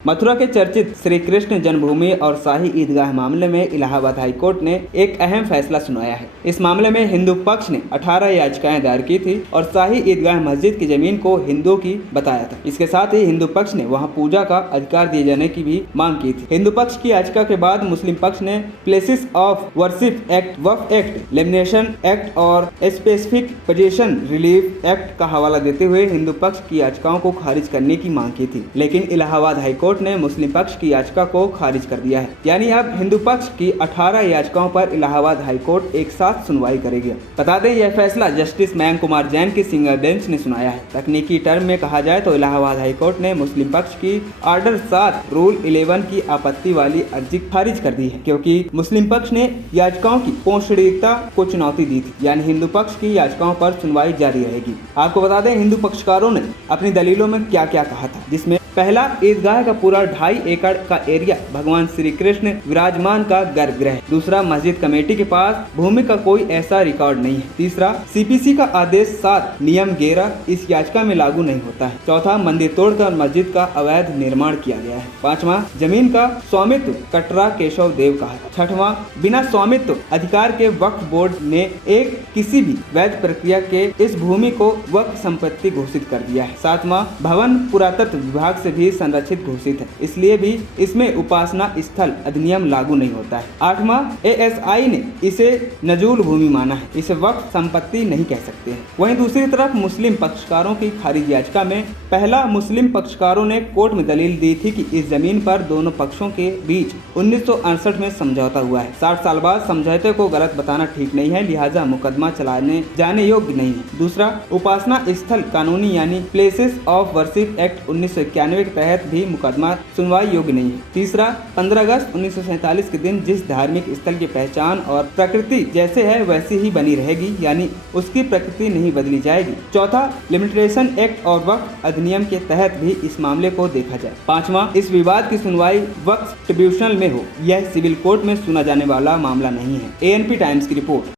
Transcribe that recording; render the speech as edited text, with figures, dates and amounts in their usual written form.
मथुरा के चर्चित श्री कृष्ण जन्मभूमि और शाही ईदगाह मामले में इलाहाबाद हाई कोर्ट ने एक अहम फैसला सुनाया है। इस मामले में हिंदू पक्ष ने 18 याचिकाएं दायर की थी और शाही ईदगाह मस्जिद की जमीन को हिंदुओं की बताया था। इसके साथ ही हिंदू पक्ष ने वहां पूजा का अधिकार दिए जाने की भी मांग की थी। हिंदू पक्ष की याचिका के बाद मुस्लिम पक्ष ने places of worship act, Waqf act, lamination act और स्पेसिफिक पोजीशन रिलीफ एक्ट का हवाला देते हुए हिंदू पक्ष की याचिकाओं को खारिज करने की मांग की थी, लेकिन इलाहाबाद हाई कोर्ट ने मुस्लिम पक्ष की याचिका को खारिज कर दिया है। यानी अब हिंदू पक्ष की 18 याचिकाओं पर इलाहाबाद हाई कोर्ट एक साथ सुनवाई करेगी। बता दें, यह फैसला जस्टिस मयंक कुमार जैन की सिंगल बेंच ने सुनाया है। तकनीकी टर्म में कहा जाए तो इलाहाबाद हाई कोर्ट ने मुस्लिम पक्ष की ऑर्डर 7 रूल 11 की आपत्ति वाली अर्जी खारिज कर दी है, क्योंकि मुस्लिम पक्ष ने याचिकाओं की पौंसडीकता को चुनौती दी थी। यानी हिंदू पक्ष की याचिकाओं पर सुनवाई जारी रहेगी। आपको बता दें, हिंदू पक्षकारों ने अपनी दलीलों में क्या क्या कहा था, जिसमें पहला, ईदगाह का पूरा 2.5 एकड़ का एरिया भगवान श्री कृष्ण विराजमान का गर्भगृह। दूसरा, मस्जिद कमेटी के पास भूमि का कोई ऐसा रिकॉर्ड नहीं है। तीसरा, सीपीसी का आदेश 7 नियम 11 इस याचिका में लागू नहीं होता है। चौथा, मंदिर तोड़कर मस्जिद का अवैध निर्माण किया गया है। पांचवा, जमीन का स्वामित्व कटरा केशव देव का है। छठवां, बिना स्वामित्व अधिकार के वक्फ बोर्ड ने एक किसी भी वैध प्रक्रिया के इस भूमि को वक्फ संपत्ति घोषित कर दिया है। सातवां, भवन पुरातत्व विभाग से भी संरक्षित घोषित है, इसलिए भी इसमें उपासना स्थल अधिनियम लागू नहीं होता है। आठवां, एएसआई ने इसे नजूल भूमि माना है, इसे वक्फ संपत्ति नहीं कह सकते हैं। वहीं दूसरी तरफ मुस्लिम पक्षकारों की खारिज याचिका में पहला, मुस्लिम पक्षकारों ने कोर्ट में दलील दी थी कि इस जमीन पर दोनों पक्षों के बीच 1968 में समझौता हुआ है। 60 साल बाद समझौते को गलत बताना ठीक नहीं है, लिहाजा मुकदमा चलाने जाने योग्य नहीं है। दूसरा, उपासना स्थल कानूनी यानी प्लेसेस ऑफ वर्शिप एक्ट 1991 के तहत भी मुकदमा सुनवाई योग्य नहीं है। तीसरा, 15 अगस्त 1947 के दिन जिस धार्मिक स्थल की पहचान और प्रकृति जैसे है वैसी ही बनी रहेगी, यानी उसकी प्रकृति नहीं बदली जाएगी। चौथा, लिमिटेशन एक्ट और वक्फ अधिनियम के तहत भी इस मामले को देखा जाए। पांचवा, इस विवाद की सुनवाई वक्फ ट्रिब्यूनल में हो, यह सिविल कोर्ट में सुना जाने वाला मामला नहीं है। एएनपी टाइम्स की रिपोर्ट।